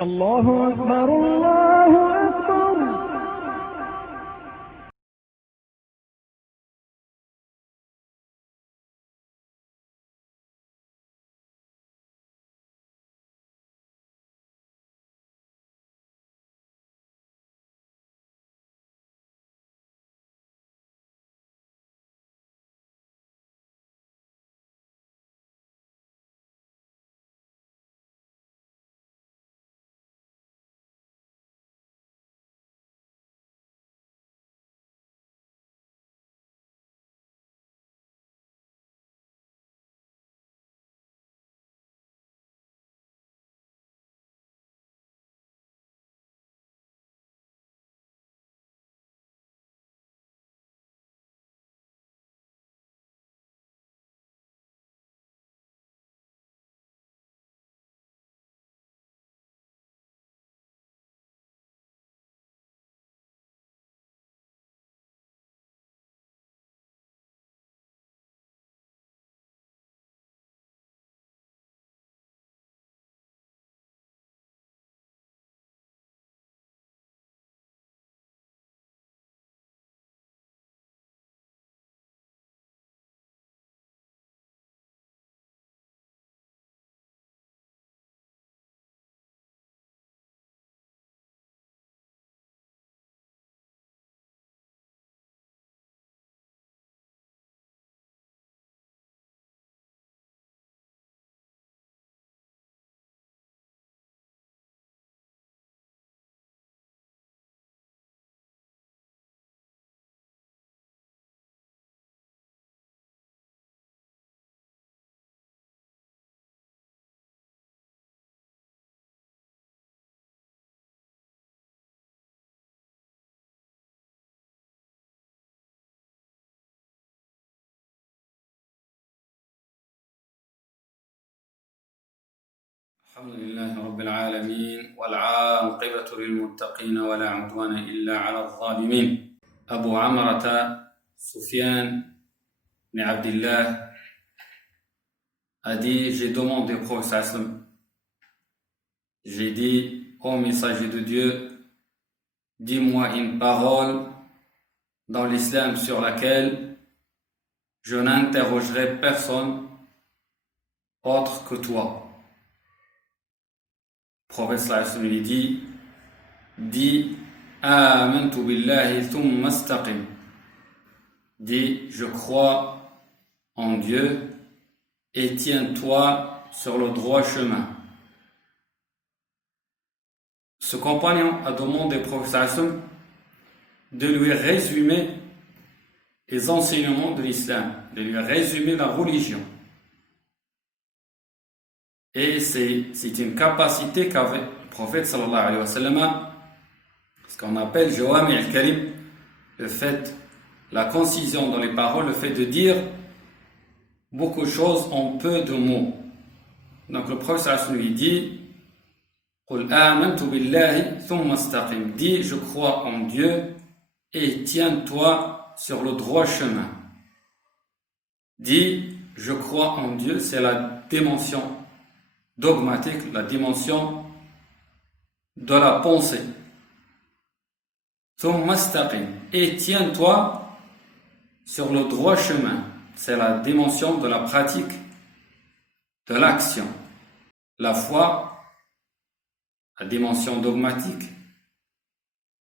الله أكبر الله أكبر. الحمد لله رب العالمين والعاقبة للمتقين ولا عدوان إلا على الظالمين. أبو عمرة Soufiane بن عبد الله a dit: j'ai demandé au prophète sallam, j'ai dit, ô messager de Dieu, dis-moi une parole dans l'islam sur laquelle je n'interrogerai personne autre que toi. Le prophète sallallahu alayhi wa sallam lui dit: dis amantu billahi thumma istaqim. Dis, je crois en Dieu et tiens-toi sur le droit chemin. Ce compagnon a demandé au prophète sallallahu alayhi wa sallam de lui résumer les enseignements de l'islam, de lui résumer la religion. Et c'est une capacité qu'avait le prophète sallallahu alayhi wa sallam, ce qu'on appelle Jawami al-Kalim, le fait, la concision dans les paroles, le fait de dire beaucoup de choses en peu de mots. Donc le prophète sallallahu alayhi wa sallam lui dit: Qul amantu billahi thumma istaqim. Dis, je crois en Dieu et tiens-toi sur le droit chemin. Dis, je crois en Dieu, c'est la dimension dogmatique, la dimension de la pensée. Thumma istaqim. Et tiens-toi sur le droit chemin, c'est la dimension de la pratique, de l'action. La foi, la dimension dogmatique,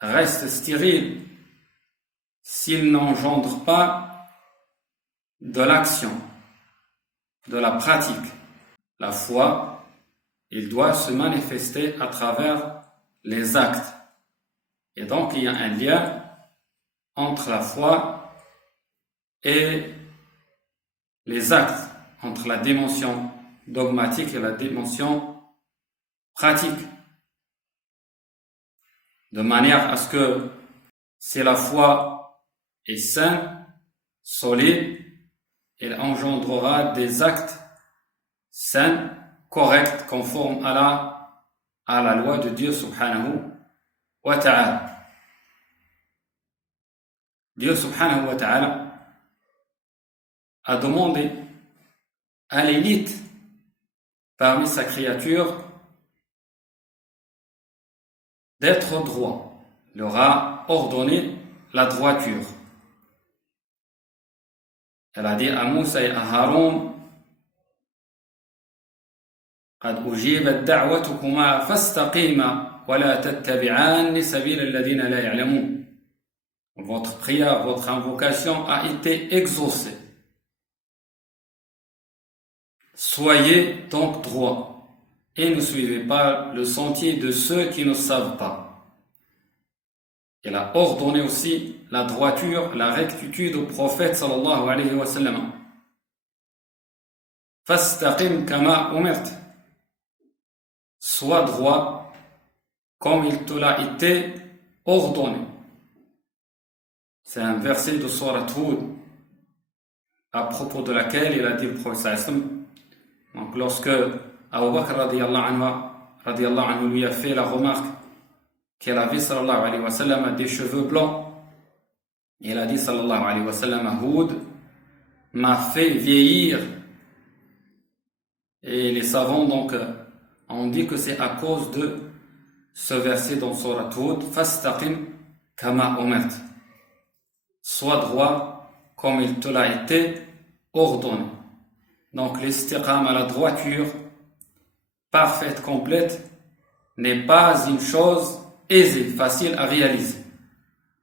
reste stérile s'il n'engendre pas de l'action, de la pratique. La foi, il doit se manifester à travers les actes. Et donc, il y a un lien entre la foi et les actes, entre la dimension dogmatique et la dimension pratique. De manière à ce que si la foi est saine, solide, elle engendrera des actes sains, corrects, conformes à la loi de Dieu subhanahu wa ta'ala. Dieu subhanahu wa ta'ala a demandé à l'élite parmi sa créature d'être droit. Il leur a ordonné la droiture. Elle a dit à Moussa et à Haroun, قد أجيبت دعوتكما فاستقيما ولا تتبعان سبيل الذين لا يعلمون. Votre prière, votre invocation a été exaucée. Soyez donc droits et ne suivez pas le sentier de ceux qui ne savent pas. Il a ordonné aussi la droiture, la rectitude au prophète sallallahu alayhi wa sallam. Fastaqim kama umirt. Sois droit comme il te l'a été ordonné. C'est un verset de Sourate Hud à propos de laquelle il a dit le prophète sallallahu. Donc lorsque Abu Bakr radiallahu anhu lui a fait la remarque qu'elle avait sallallahu alayhi wa sallam des cheveux blancs, il a dit sallallahu alayhi wa sallam, Hud m'a fait vieillir. Et les savants donc ont dit que c'est à cause de ce verset dans Sourate Hud, Fastaqim kama umirt. Sois droit comme il te l'a été ordonné. Donc l'istiqam à la droiture parfaite, complète, n'est pas une chose aisée, facile à réaliser.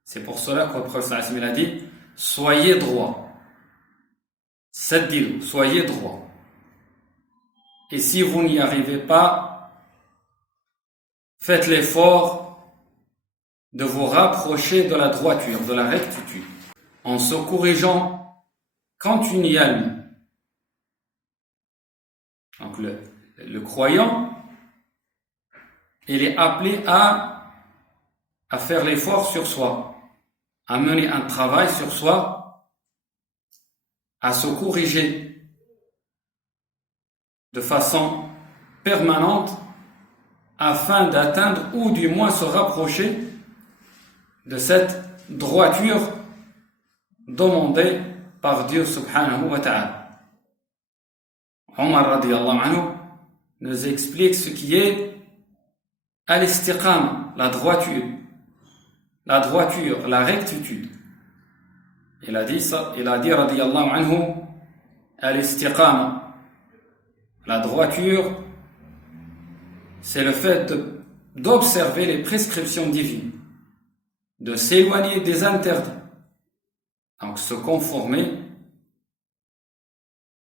C'est pour cela que le prophète a dit, soyez droit. Saddilu, soyez droit. Et si vous n'y arrivez pas, faites l'effort de vous rapprocher de la droiture, de la rectitude, en se corrigeant quand une y a mis. Donc le croyant, il est appelé à faire l'effort sur soi, à mener un travail sur soi, à se corriger de façon permanente afin d'atteindre ou du moins se rapprocher de cette droiture demandée par Dieu subhanahu wa ta'ala. Omar radiallahu anhu nous explique ce qui est al-istiqam, la droiture, la rectitude. Il a dit radiallahu anhu, al-istiqam, la droiture, c'est le fait d'observer les prescriptions divines, de s'éloigner des interdits, donc se conformer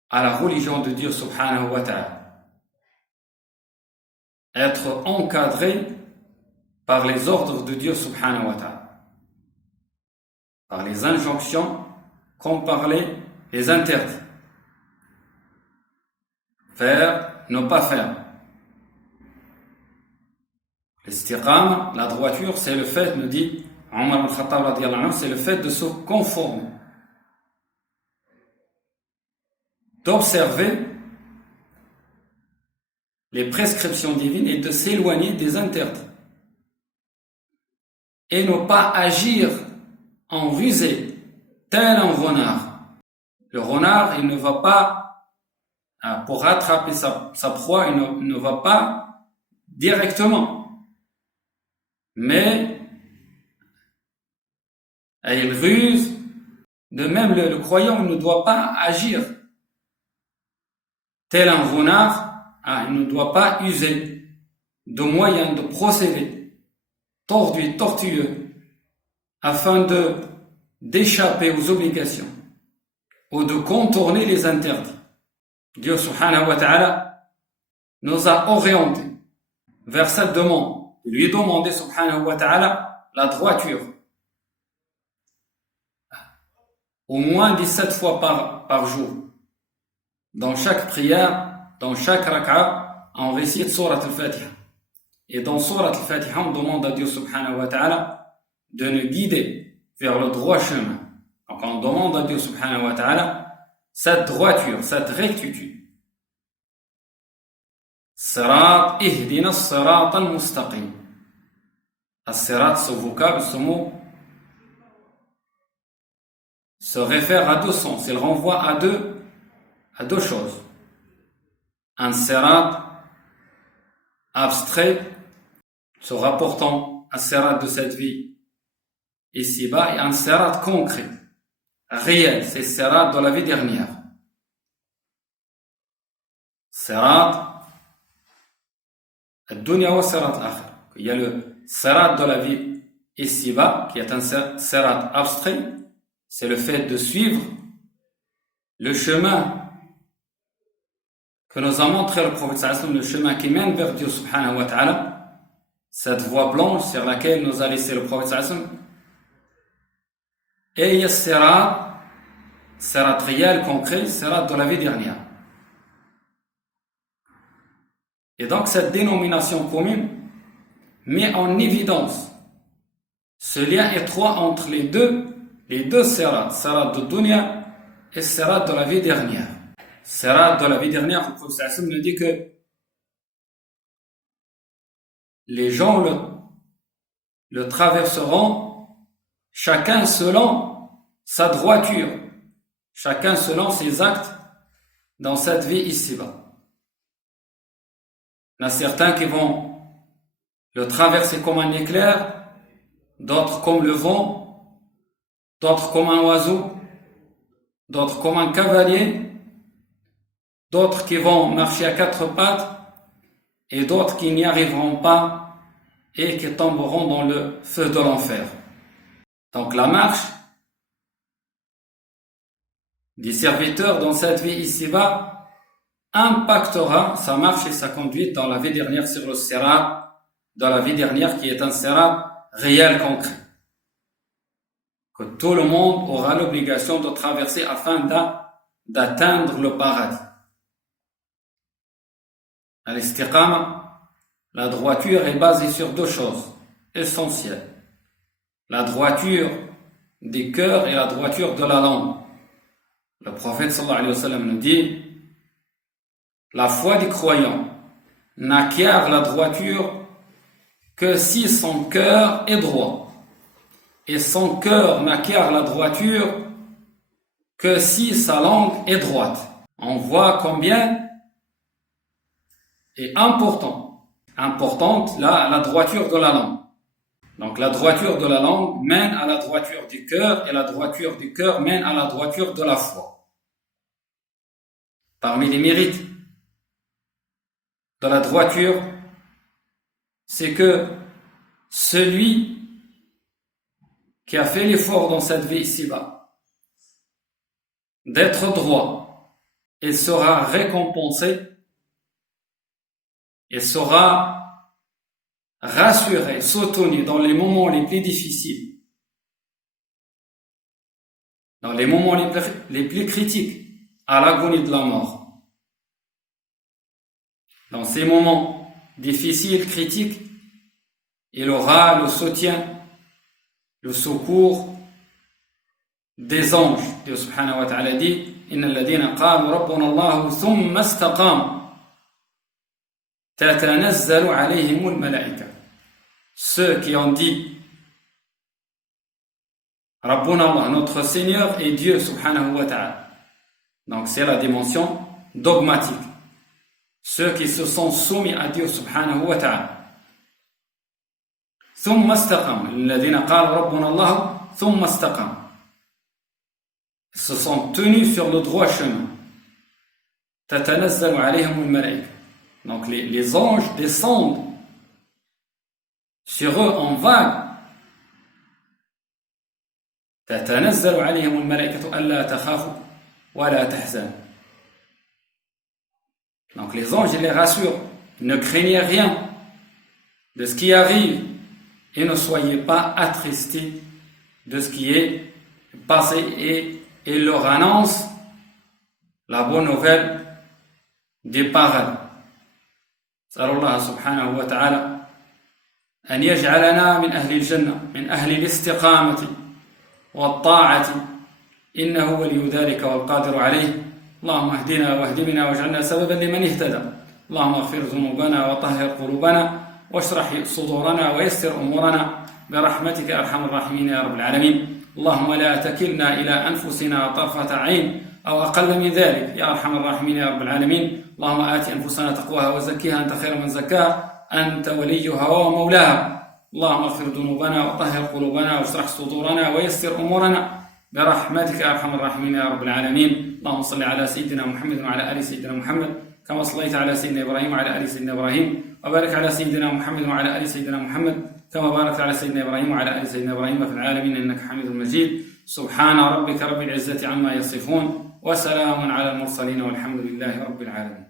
à la religion de Dieu subhanahu wa ta'ala, être encadré par les ordres de Dieu subhanahu wa ta'ala, par les injonctions comme par les interdits, faire, ne pas faire. L'istiqam, la droiture, c'est le fait, nous dit Omar al-Khattab radiyallahu anhu, c'est le fait de se conformer, d'observer les prescriptions divines et de s'éloigner des interdits. Et ne pas agir en rusé, tel un renard. Le renard, il ne va pas, pour rattraper sa proie, il ne va pas directement. Mais il ruse. De même, le croyant, il ne doit pas agir tel un renard, il ne doit pas user de moyens, de procédés tordus, tortueux, afin d'échapper aux obligations ou de contourner les interdits. Dieu subhanahu wa ta'ala nous a orientés vers cette demande, de lui demander subhanahu wa ta'ala la droiture. Au moins 17 fois par jour. Dans chaque prière, dans chaque rak'a, on récite Sourate al-Fatiha. Et dans Sourate al-Fatiha, on demande à Dieu subhanahu wa ta'ala de nous guider vers le droit chemin. Donc on demande à Dieu subhanahu wa ta'ala cette droiture, cette rectitude. Sirat ihdina sirat al-mustaqim. As-sirat, ce vocable, ce mot, se réfère à deux sens. Il renvoie à deux choses. Un sirat abstrait se rapportant un sirat de cette vie ici-bas et un sirat concret, réel, c'est le sirat de la vie dernière. Sirat al-dunya wa sirat al-akhir. Il y a le sirat de la vie ici-bas qui est un sirat abstrait, c'est le fait de suivre le chemin que nous a montré le prophète sallallahu alayhi wa sallam, le chemin qui mène vers Dieu subhanahu wa ta'ala, cette voie blanche sur laquelle nous a laissé le prophète sallallahu alayhi wa sallam. Et il y a sirat réel, concret, sirat de la vie dernière. Et donc cette dénomination commune met en évidence ce lien étroit entre les deux sirat, sirat de dunya et sirat de la vie dernière. Sirat de la vie dernière, le prophète sallallahu alayhi wa sallam nous dit que les gens le traverseront chacun selon sa droiture, chacun selon ses actes dans cette vie ici-bas. Il y en a certains qui vont le traverser comme un éclair, d'autres comme le vent, d'autres comme un oiseau, d'autres comme un cavalier, d'autres qui vont marcher à quatre pattes et d'autres qui n'y arriveront pas et qui tomberont dans le feu de l'enfer. Donc la marche des serviteurs dans cette vie ici-bas impactera sa marche et sa conduite dans la vie dernière sur le sirat, dans la vie dernière qui est un sirat réel, concret, que tout le monde aura l'obligation de traverser afin d'atteindre le paradis. À l'istiqama, la droiture est basée sur deux choses essentielles. La droiture des cœurs et la droiture de la langue. Le prophète sallallahu alayhi wa sallam nous dit: la foi des croyants n'acquiert la droiture que si son cœur est droit. Et son cœur n'acquiert la droiture que si sa langue est droite. On voit combien est importante la droiture de la langue. Donc la droiture de la langue mène à la droiture du cœur et la droiture du cœur mène à la droiture de la foi. Parmi les mérites de la droiture, c'est que celui qui a fait l'effort dans cette vie ici-bas d'être droit, il sera récompensé, il sera rassuré, soutenu dans les moments les plus difficiles, dans les moments les plus critiques, à l'agonie de la mort. Dans ces moments difficiles, critiques, il aura le soutien, le secours des anges. Dieu subhanahu wa ta'ala dit: Inna alladhina qalu rabbuna Allah thumma istaqamu tatanazzalu alayhimul malaika. Ceux qui ont dit Rabbuna Allah, notre Seigneur est Dieu subhanahu wa ta'ala. Donc c'est la dimension dogmatique. Ceux qui se sont soumis à Dieu subhanahu wa ta'ala. ثم استقاموا الذين قالوا ربنا الله ثم استقاموا. Ils se sont tenus sur le droit chemin. تتنزل عليهم الملائكة. Donc les anges descendent sur eux en vague. تتنزل عليهم الملائكة ألا تخافوا ولا تحزنوا. Donc les anges, ils les rassurent. Ne craignez rien de ce qui arrive et ne soyez pas attristés de ce qui est passé, et ils leur annoncent la bonne nouvelle des paradis. نسأل الله سبحانه وتعالى أن يجعلنا من أهل الجنة، من أهل الاستقامة والطاعة، إنه ولي ذلك والقادر عليه. اللهم اهدنا واهد بنا واجعلنا سببا لمن اهتدى. اللهم اغفر ذنوبنا وطهر قلوبنا واشرح صدورنا ويسر أمورنا برحمتك أرحم الراحمين يا رب العالمين. اللهم لا تكلنا إلى أنفسنا طرفة عين أو أقل من ذلك يا أرحم الراحمين يا رب العالمين. اللهم آت أنفسنا تقواها وزكيها أنت خير من زكاها أنت وليها ومولاها. اللهم اغفر ذنوبنا وطهر قلوبنا واشرح صدورنا ويسر أمورنا برحمتك يا أرحم الراحمين يا رب العالمين. اللهم صل على سيدنا محمد وعلى آل سيدنا محمد كما صليت على سيدنا إبراهيم وعلى آل سيدنا إبراهيم، وبارك على سيدنا محمد وعلى آل سيدنا محمد كما باركت على سيدنا إبراهيم وعلى آل سيدنا إبراهيم في العالمين إنك حميد مجيد. سبحان ربك رب العزة عما يصفون وسلام على المرسلين والحمد لله رب العالمين.